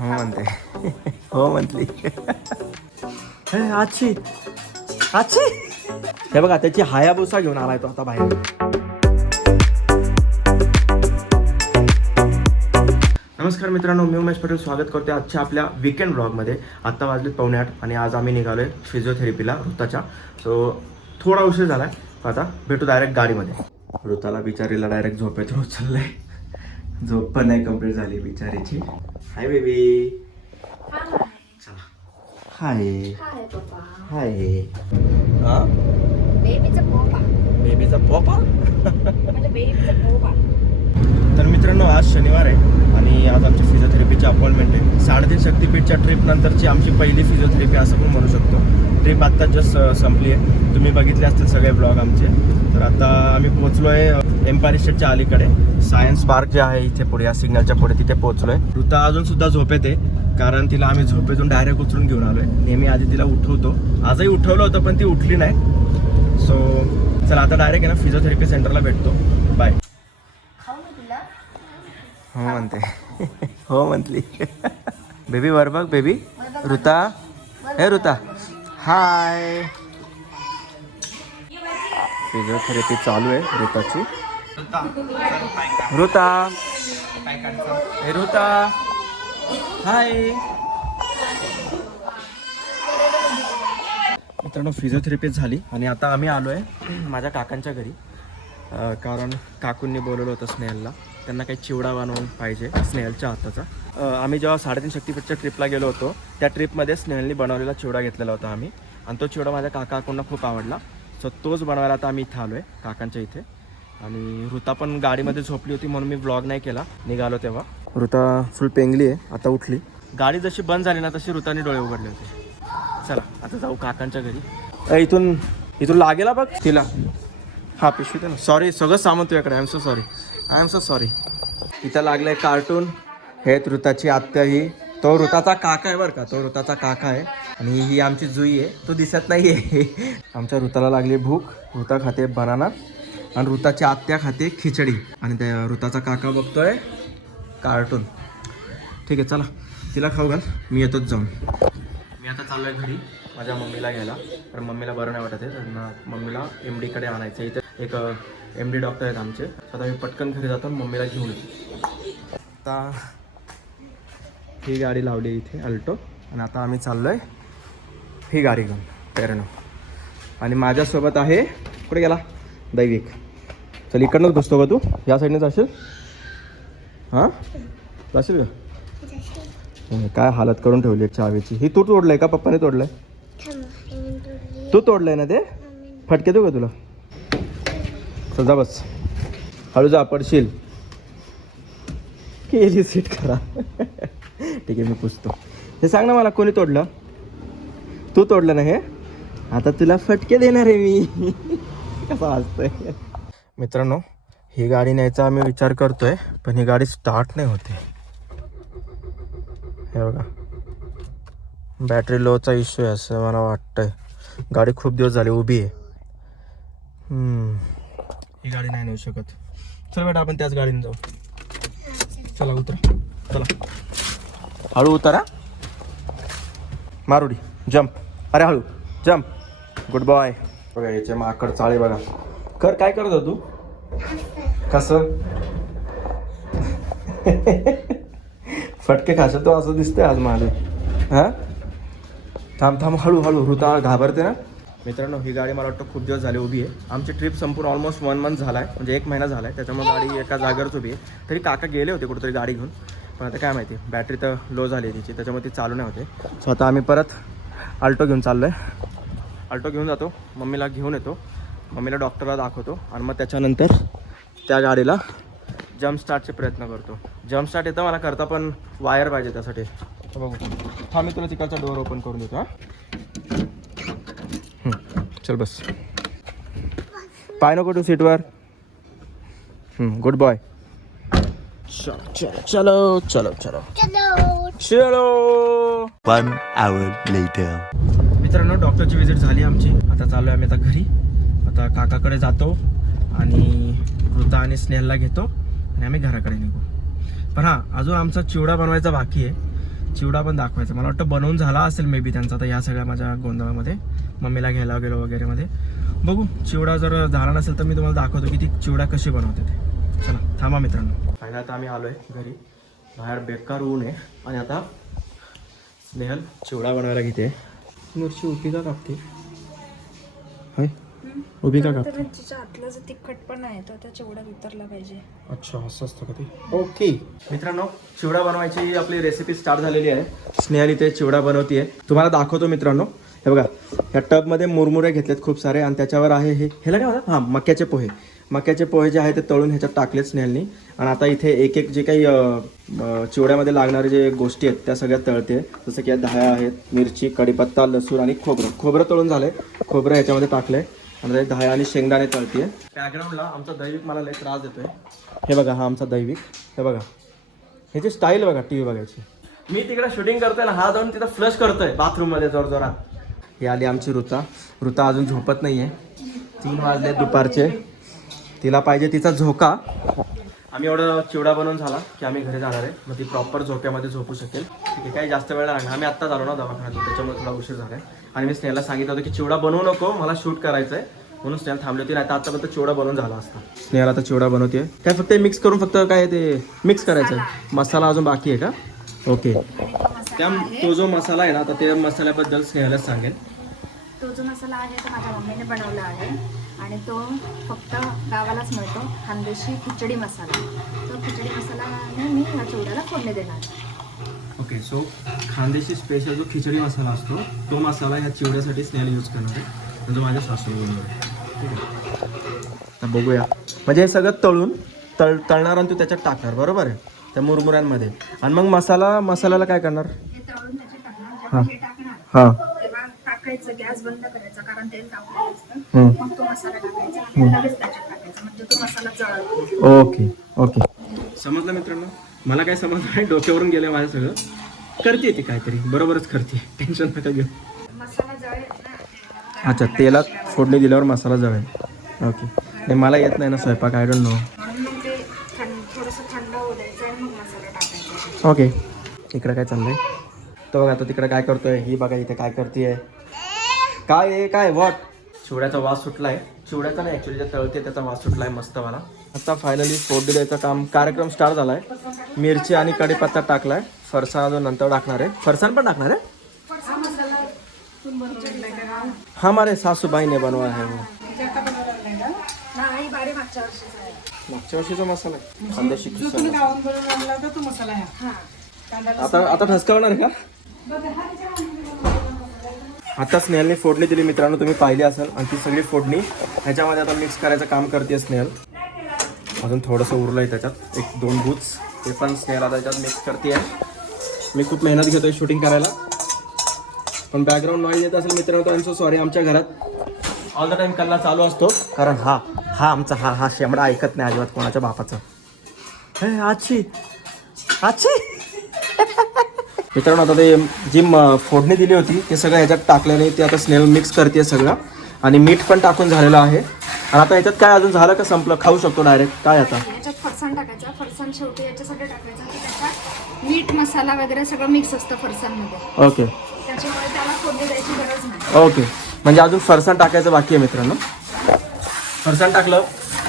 हो म्हणते. हो म्हटली. आजी आजी हे बघा त्याची हायाबुसा घेऊन आलाय तो आता बाहेर. नमस्कार मित्रांनो, मी उमेश पटेल स्वागत करते आजच्या आपल्या वीकेंड ब्लॉगमध्ये. आत्ता वाजले 7:45 आणि आज आम्ही निघालोय फिजिओथेरपीला ऋताच्या. सो थोडा उशीर झाला आहे, आता भेटू डायरेक्ट गाडीमध्ये. ऋताला बिचारीला डायरेक्ट झोपेतून उचललंय. झोप पण नाही कंप्लीट झाली बिचारीची. Hi baby. चला हाय हाय. हा बेबीचा पोपा. बेबीचा पोपा. म्हणजे बेबीचा पोपा. तर मित्रांनो, आज शनिवार आहे आणि आज आमची फिजिओथेरपीची अपॉइंटमेंट आहे. 3.5 शक्तीपीठच्या ट्रिपनंतरची आमची पहिली फिजिओथेरपी असं पण म्हणू शकतो. ट्रिप आत्ता जस्ट संपली आहे. तुम्ही बघितले असतील सगळे ब्लॉग आमचे. तर आता आम्ही पोहोचलो आहे एम्पायर स्टेटच्या अलीकडे. सायन्स पार्क जे आहे इथे पुढे, या सिग्नलच्या पुढे, तिथे पोहोचलो आहे. ऋता अजून सुद्धा झोपेत आहे, कारण तिला आम्ही झोपेतून डायरेक्ट उचलून घेऊन आलो आहे. नेहमी आधी तिला उठवतो, आजही उठवलं होतं पण ती उठली नाही. सो चला आता डायरेक्ट आहे ना फिजिओथेरपी सेंटरला भेटतो. बाय. हो म्हणते. हो म्हटली. बेबी वर बघ. बेबी ऋता. हे ऋता हाय. फिजिओथेरपी चालू आहे ऋताची. ऋता हे ऋता हाय. मित्रांनो, फिजिओथेरपी झाली आणि आता आम्ही आलो आहे माझ्या काकांच्या घरी. कारण काकूंनी बोलवलं होतं स्नेहलला. त्यांना काही चिवडा बनवून पाहिजे स्नेहलच्या हाताचा. आम्ही जेव्हा 3.5 शक्तीपीठच्या ट्रिपला गेलो होतो, त्या ट्रिपमध्ये स्नेहलनी बनवलेला चिवडा घेतलेला होता आम्ही, आणि तो चिवडा माझ्या काकांना खूप आवडला. सो तोच बनवायला आता आम्ही इथं आलो आहे काकांच्या इथे. आणि ऋता पण गाडीमध्ये झोपली होती म्हणून मी व्लॉग नाही केला. निघालो तेव्हा ऋता फुल पेंगली आहे, आता उठली. गाडी जशी बंद झाली ना तशी ऋताने डोळे उघडले होते. चला आता जाऊ काकांच्या घरी. इथून लागेला बघ तिला. हा पिशवी दे ना. सॉरी, सगळं सामान तुझ्याकडे. I am so sorry. इथं लागलंय कार्टून. हे ऋताची आत्या, ही तो ऋताचा काका आहे बरं का, तो ऋताचा काका आहे. आणि ही आमची जुई आहे, तो दिसत नाही आहे. आमच्या ऋताला लागली भूक. ऋता खाते बनाना आणि ऋताची आत्या खाते खिचडी आणि त्या ऋताचा काका बघतोय कार्टून. ठीक आहे, चला तिला खाऊ घाल, मी येतोच जाऊन. मी आता चाललो आहे घरी माझ्या मम्मीला घ्यायला, कारण मम्मीला बरं नाही वाटत आहे. तर मम्मीला MD कडे आणायचं. इथं एक MD डॉक्टर आहेत आमचे. आता मी पटकन घरी जातो आणि मम्मीला घेऊन येतो. आता ही गाडी लावली इथे अल्टो, आणि आता आम्ही चाललो आहे ही गाडी घेऊन पेरणो. आणि माझ्यासोबत आहे, कुठे गेला दैविक. चल इकडनंच घुसतो का तू, या साईडने जाशील? हां जाशील का? काय हालत करून ठेवली चावीची. ही तू तोडलंय का पप्पाने तोडलंय? तू तोडलंय ना ते. फटके देऊ का तुला? चल जा, बस हळू जा, पडशील. केली सीट करा. ठीक आहे, मी पुसतो. हे सांग ना मला, कोणी तोडलं? तू तोडलं ना हे? आता तुला फटके देणार आहे मी. कसा वाजतोय. मित्रांनो, ही गाडी न्यायचा आम्ही विचार करतोय, पण ही गाडी स्टार्ट नाही होते. हे बघा, बॅटरी लोचा इश्यू आहे असं मला वाटतंय. गाडी खूप दिवस झाली उभी आहे. ही गाडी नाही नेऊ शकत. चल बेटा, आपण त्याच गाडीने जाऊ. चला उतरा, चला हळू उतरा. मारुडी जम्प. अरे हळू जम्प. Good boy. बघा याचे माकड चाळे बघा. कर, काय करत हो तू? कसं फटके खाशा तो असं दिसतंय आज मला. हां थांब थांब, हळू. ऋता घाबरते ना. मित्रांनो, ही गाडी मला वाटतं खूप दिवस झाले उभी आहे. आमची ट्रिप संपूर्ण ऑलमोस्ट 1 मंथ झाला आहे, म्हणजे 1 महिना झाला आहे. त्याच्यामुळे गाडी एका जागेवरच उभी आहे. तरी काका गेले होते कुठेतरी गाडी घेऊन, पण आता काय माहिती, बॅटरी तर लो झाली आहे तिची, त्याच्यामुळे ती चालू नाही होते. सो आता आम्ही परत अल्टो घेऊन चाललो आहे. अल्टो घेऊन जातो, मम्मीला घेऊन येतो, मम्मीला डॉक्टरला दाखवतो, आणि मग त्याच्यानंतर त्या गाडीला जम्प स्टार्टचे प्रयत्न करतो. जम्प स्टार्ट येतं मला करता, पण वायर पाहिजे त्यासाठी. बघू. हा मी तुला तिकडचा डोअर ओपन करून देतो. हां चल बस. पाय नको तू सीटवर. Good boy. चलो. 1 hour later. मित्रांनो, डॉक्टरची विजिट झाली आमची. आता चाललो आहे आम्ही आता घरी. आता काकाकडे जातो आणि ऋता आणि स्नेहलला घेतो आणि आम्ही घराकडे निघू. पण हां, अजून आमचा चिवडा बनवायचा बाकी आहे. चिवडा पण दाखवायचा. मला वाटतं बनवून झाला असेल मे बी त्यांचा, तर या सगळ्या माझ्या गोंधळामध्ये मम्मीला घ्यायला गेलो वगैरे मध्ये. बघू चिवडा जर झाला नसेल तर मी तुम्हाला दाखवतो की ती चिवडा कशी बनवते ते. चला थांबा मित्रांनो. फायनल आता आम्ही आलो आहे घरी. बाहेर बेकार ऊन आहे आणि आता स्नेहल चिवडा बनवायला घेते. मिरची उभी का कापते? हाय उभी का कापते? तिच्या आतला जो तिखटपणा आहे तो त्या चिवड्यात उतरला पाहिजे. अच्छा असं असतं का ते? ओके मित्रांनो, चिवडा बनवायची आपली रेसिपी स्टार्ट झालेली आहे. स्नेहल इथे चिवडा बनवतीये, तुम्हाला दाखवतो मित्रांनो. हे बघा, या टबमध्ये मुरमुरे घेतलेत खूप सारे आणि त्याच्यावर आहे हे ह्याला काय म्हणतात, हां मक्याचे पोहे. मक्याचे पोहे जे आहे ते तळून ह्याच्यात टाकलेत स्नेहलनी. आणि आता इथे एक एक जे काही चिवड्यामध्ये लागणारे जे गोष्टी आहेत त्या सगळ्या तळते. जसं की या दह्या आहेत, मिरची, कढीपत्ता, लसूण आणि खोबरं तळून झालंय. खोबरं ह्याच्यामध्ये टाकलंय आणि दह्या आणि शेंगदाणे तळते. बॅकग्राऊंडला आमचा दैविक मला लय त्रास देतोय. हे बघा, हा आमचा दैविक. हे बघा, ह्याची स्टाईल बघा टी व्ही बघायची. मी तिकडे शूटिंग करतोय ना, हा जाऊन तिथं फ्लश करतोय बाथरूममध्ये जोरजोरात. ही आली आमची ऋता अजून झोपत नाहीये. 3 वाजले दुपारचे, तिला पाहिजे तिचा झोका. आम्ही एवढं चिवडा बनवून झाला की आम्ही घरी जाणार आहे. मग ती प्रॉपर झोक्यामध्ये झोपू शकेल. ठीक आहे, काही जास्त वेळ लागणार. आम्ही आत्ताच आलो ना दवाखान्यात, त्याच्यामुळे थोडा उशीर झाला आहे. आणि मी स्नेहला सांगितलं होतं की चिवडा बनवू नको, मला शूट करायचं आहे, म्हणून स्नेहल थांबली होती. नाही तर आतापर्यंत चिवडा बनवून झाला असता. स्नेहला आता चिवडा बनवते. काय फक्त मिक्स करून फक्त काय ते मिक्स करायचं आहे? मसाला अजून बाकी आहे का? ओके. तो जो मसाला आहे ना, आता त्या मसाल्याबद्दल स्नेहलाच सांगेल. तो जो मसाला आहे तो माझ्या मम्मीने बनवला आहे आणि तो फक्त गावालाच मिळतो. खानदेशी खिचडी मसाला. तो खिचडी मसालाने मी ह्या चिवड्याला फोडणी देणार. ओके, सो खानदेशी स्पेशल जो खिचडी मसाला असतो तो मसाला ह्या चिवड्यासाठी स्नेहल यूज करणार आहे, म्हणजे माझ्या सासूने बनवणार आहे. ठीक आहे, आता बघूया. म्हणजे हे सगळं तळणार आणि तू त्याच्यात टाकणार, बरोबर आहे, त्या मुरमुऱ्यांमध्ये. आणि मग मसाल्याला काय करणार? हे तळून त्याच्यात टाकणार. जेव्हा हे टाकणार हां तेव्हा टाकायचं, गॅस बंद करायचा कारण तेल तापलेलं असतं. मग तो मसाला टाकायचा आणि लगेच त्याच्यात टाकायचा, म्हणजे तो मसाला जळतो. ओके समजलं मित्रांनो. मला काय समजलं नाही, डोक्यावरून गेलं माझं सगळं. करते ती काहीतरी, बरोबरच करते, टेन्शन नका घेऊ. मसाला जळेल ना. अच्छा, तेलात फोडणी दिल्यावर मसाला जळेल. ओके, नाही मला येत नाही ना स्वयंपाक, आय डोंट नो. म्हणून मग ते थोडंसं थंड होऊ द्यायचं आणि मग मसाला टाकायचा. ओके, इकडं काय चाललंय तर बघा. आता तिकडं काय करतोय, ही बघा इथे काय करतेय. काय आहे काय वॉट? चिवड्याचा वास सुटलाय. चिवड्याचा नाही ॲक्च्युली, जे तळते त्याचा वास सुटलाय मस्तवाला. आता फायनली फोडणी द्यायचं कार्यक्रम स्टार्ट झालाय. मिरची आणि कढीपत्ता टाकलाय. फरसाण अजून नंतर टाकणार आहे. फरसाण पण टाकणार आहे. हा मारे सासूबाईने बनवा आहे वो. नाही, बारे मागच्या वर्षीचा आहे. मागच्या वर्षीचा मसाला आहे, खानदेशी खिचडी. हां, आता ठसकावणार आहे का? आता स्नेहलने फोडणी दिली मित्रांनो, तुम्ही पाहिली असेल. आणि ती सगळी फोडणी ह्याच्यामध्ये आता मिक्स करायचं काम करते स्नेहल. अजून थोडंसं उरलं आहे त्याच्यात, 1-2 बूच, ते पण स्नेहल आता त्याच्यात मिक्स करते आहे. मी खूप मेहनत घेतोय शूटिंग करायला, पण बॅकग्राऊंड नॉईज येत असेल मित्रांनो, आय एम सो सॉरी. आमच्या घरात ऑल द टाईम कल्ला चालू असतो, कारण हा आमचा हा शेंबडा ऐकत नाही अजिबात कोणाच्या बापाचं. हे आजी मित्रांनो, आता ते जी फोडणी दिली होती ते सगळं ह्याच्यात टाकल्याने ते आता स्नेहल मिक्स करते सगळं. आणि मीठ पण टाकून झालेलं आहे. आणि आता ह्याच्यात काय अजून झालं का संपलं? खाऊ शकतो डायरेक्ट. काय आता याच्यात फरसाण टाकायचं. फरसाण शेवटी याच्यासाठी टाकायचं की त्याच्यात मीठ मसाला वगैरे सगळं मिक्स असतं फरसाणमध्ये. ओके, त्याच्यामुळे त्याला फोडणी द्यायची गरज नाही. ओके, म्हणजे अजून फरसाण टाकायचं बाकी आहे मित्रांनो. फरसाण टाकलं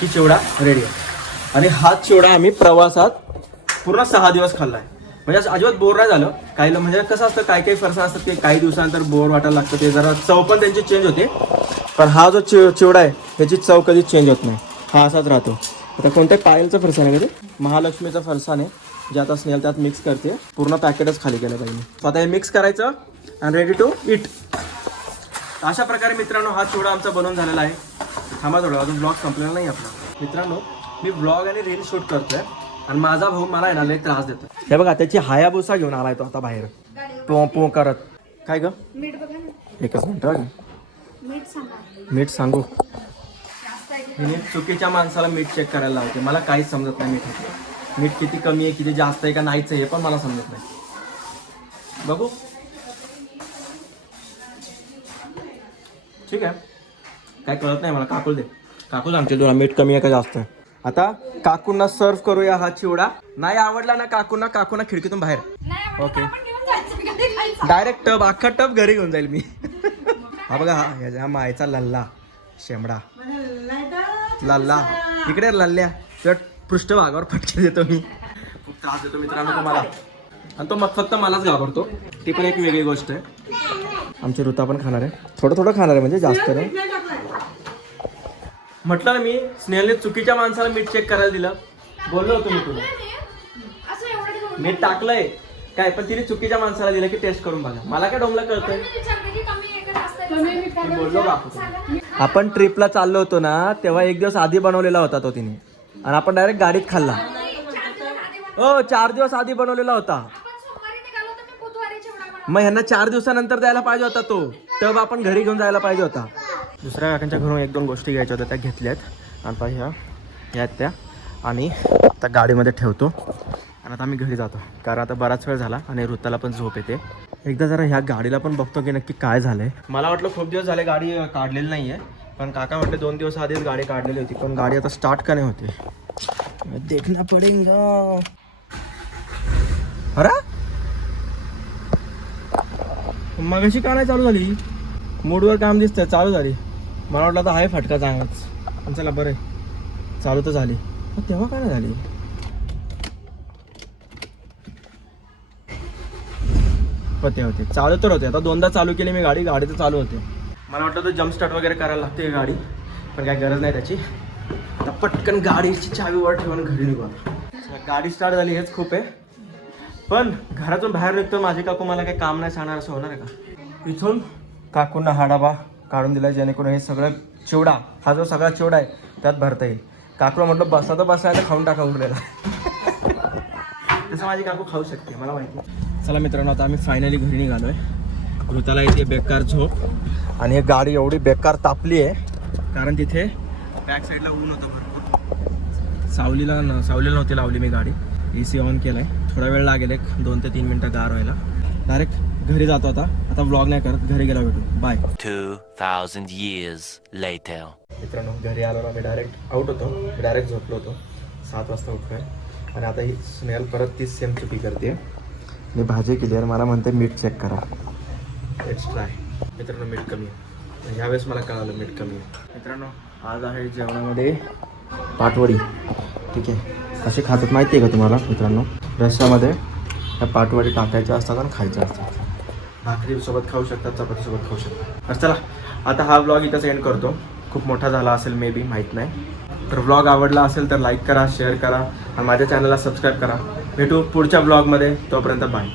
की चिवडा रेडी आहे. आणि हा चिवडा आम्ही प्रवासात पूर्ण 6 दिवस खाल्ला आहे. म्हणजे असं अजिबात बोर नाही झालं. काही म्हणजे कसं असतं, काही फरसाण असतात ते काही दिवसानंतर बोर वाटायला लागतं, ते जरा चव पण त्यांची चेंज होते. पण हा जो चिवडा आहे ह्याची चव कधी चेंज होत नाही, हा असाच राहतो. आता कोणत्या पायलचं फरसाण आहे का ते? महालक्ष्मीचं फरसाण आहे, जे आता स्नेहल त्यात मिक्स करते. पूर्ण पॅकेटच खाली केलं पाहिजे. आता हे मिक्स करायचं आणि रेडी टू इट. अशा प्रकारे मित्रांनो हा चिवडा आमचा बनवून झालेला आहे. थांबा थोडा, अजून ब्लॉग संपलेला नाही आपला. मित्रांनो, मी ब्लॉग आणि रील शूट करतोय आणि माझा भाऊ मला आहे ना लय त्रास देतो. हे बघा, त्याची हायाबुसा घेऊन आलाय तो आता बाहेर, पो करत. काय ग? मीठ बघा ना. एकच मिनिट, मीठ सांगा. मीठ सांगू? जास्त आहे की मी चुकीच्या माणसाला मीठ चेक करायला लावते. मला काहीच समजत नाही मीठ किती कमी आहे, किती जास्त आहे का नाहीच आहे, हे पण मला समजत नाही. बघू, ठीक आहे, काय कळत नाही मला. काकूल दे, काकू सांगते तुला मीठ कमी आहे का जास्त आहे. आता काकूंना सर्व करूया हा चिवडा. नाही आवडला ना काकूंना खिडकीतून बाहेर. नाही आवडलं तर ओके. आपण घेऊन डायरेक्ट टब अख्खा टब घरी घेऊन जाईल मी. हा बघा हा मायचा लल्ला शेंबडा लल्ला इकडे लल्ल्या तुझ्या पृष्ठभागावर फटके देतो मी. खूप त्रास देतो मित्रांनो तुम्हाला आणि तो मग फक्त मलाच घाबरतो. ती पण एक वेगळी गोष्ट आहे. आमची ऋता पण खाणार आहे थोडं थोडं खाणार आहे म्हणजे जास्त नाही. म्हटलं ना मी स्नेहलने चुकीच्या माणसाला मीठ चेक करायला दिलं. बोललो होतो मी तुला मीठ टाकलंय काय पण तिने चुकीच्या माणसाला दिलं की टेस्ट करून बघा. मला काय डोंबला कळतंय. बोललो बापू आपण ट्रिपला चाललो होतो ना तेव्हा एक दिवस आधी बनवलेला होता तो तिने आणि आपण डायरेक्ट गाडीत खाल्ला. हो 4 दिवस आधी बनवलेला होता. मग ह्यांना 4 दिवसानंतर द्यायला पाहिजे होता तो टब आपण घरी घेऊन जायला पाहिजे होता. दुसऱ्या काकांच्या घरून 1-2 गोष्टी घ्यायच्या होत्या त्या घेतल्यात. आता ह्या त्या आणि त्या गाडीमध्ये ठेवतो आणि आता आम्ही घरी जातो कारण आता बराच वेळ झाला आणि ऋताला पण झोप येते. एकदा जरा ह्या गाडीला पण बघतो की नक्की काय झालंय. मला वाटलं खूप दिवस झाले गाडी काढलेली नाही आहे पण काका म्हटले 2 दिवस आधीच गाडी काढलेली होती पण गाडी आता स्टार्ट का नाही होते देखना पडेगा. अरे मगाशी का नाही चालू झाली. मूडवर काम दिसतंय चालू झाली. मला वाटलं तर आहे फटका चांगलाच पण चला बरं आहे चालू तर झाली. तेव्हा काय नाही झाली. होते चालू तर होते. आता 2दा चालू केली मी गाडी तर चालू होते. मला वाटलं तर जम्प स्टार्ट वगैरे करायला लागते गाडी पण काय गरज नाही त्याची. आता पटकन गाडीची चावी वर ठेवून घरी निघू. गाडी स्टार्ट झाली हेच खूप आहे पण घरातून बाहेर निघतो माझी काकू मला काही काम नाही सांगणार असं होणार आहे का. इथून काकूंना हा डबा काढून दिला जेणेकरून हे सगळं चिवडा हा जो सगळा चिवडा आहे त्यात भरता येईल. काकूला म्हटलं बसा तर बसायला खाऊन टाका उरलेला. तसं माझी काकू खाऊ शकते मला माहिती. चला मित्रांनो आता आम्ही फायनली घरी निघालोय. ऋताला इथे बेकार झोप आणि ही गाडी एवढी बेकार तापली आहे कारण तिथे बॅक साईडला ऊन होतं भरपूर. सावलीला नव्हती लावली मी गाडी. AC ऑन केलाय. थोडा वेळ लागेल 2 ते 3 मिनटं गार व्हायला. डायरेक्ट घरी जातो आता व्लॉग नाही करत घरी गेला भेटू बाय. 2000 years later. मित्रांनो घरी आलो ना मी डायरेक्ट आउट होतो. मी डायरेक्ट झोपलो होतो. 7 वाजता उठलोय आणि आता ही स्नेहल परत तीच सेम चुकी करते. मी भाजी केली आणि मला म्हणते मीठ चेक करा. Let's try. मित्रांनो मीठ कमी आहे. ह्यावेळेस मला कळालं मीठ कमी आहे. मित्रांनो आज आहे जेवणामध्ये पाटवडी. ठीक आहे कशी खातात माहिती आहे का तुम्हाला मित्रांनो. रश्श्यामध्ये त्या पाटवडी टाकायच्या असतात आणि खायच्या असतात. भाकरीसोबत खाऊ शकतात चपातीसोबत खाऊ शकतात. तर चला आता हा व्लॉग इथंच एंड करतो. खूप मोठा झाला असेल मे बी माहीत नाही. तर व्लॉग आवडला असेल तर लाईक करा शेअर करा आणि माझ्या चॅनलला सबस्क्राईब करा. भेटू पुढच्या व्लॉगमध्ये. तोपर्यंत बाय.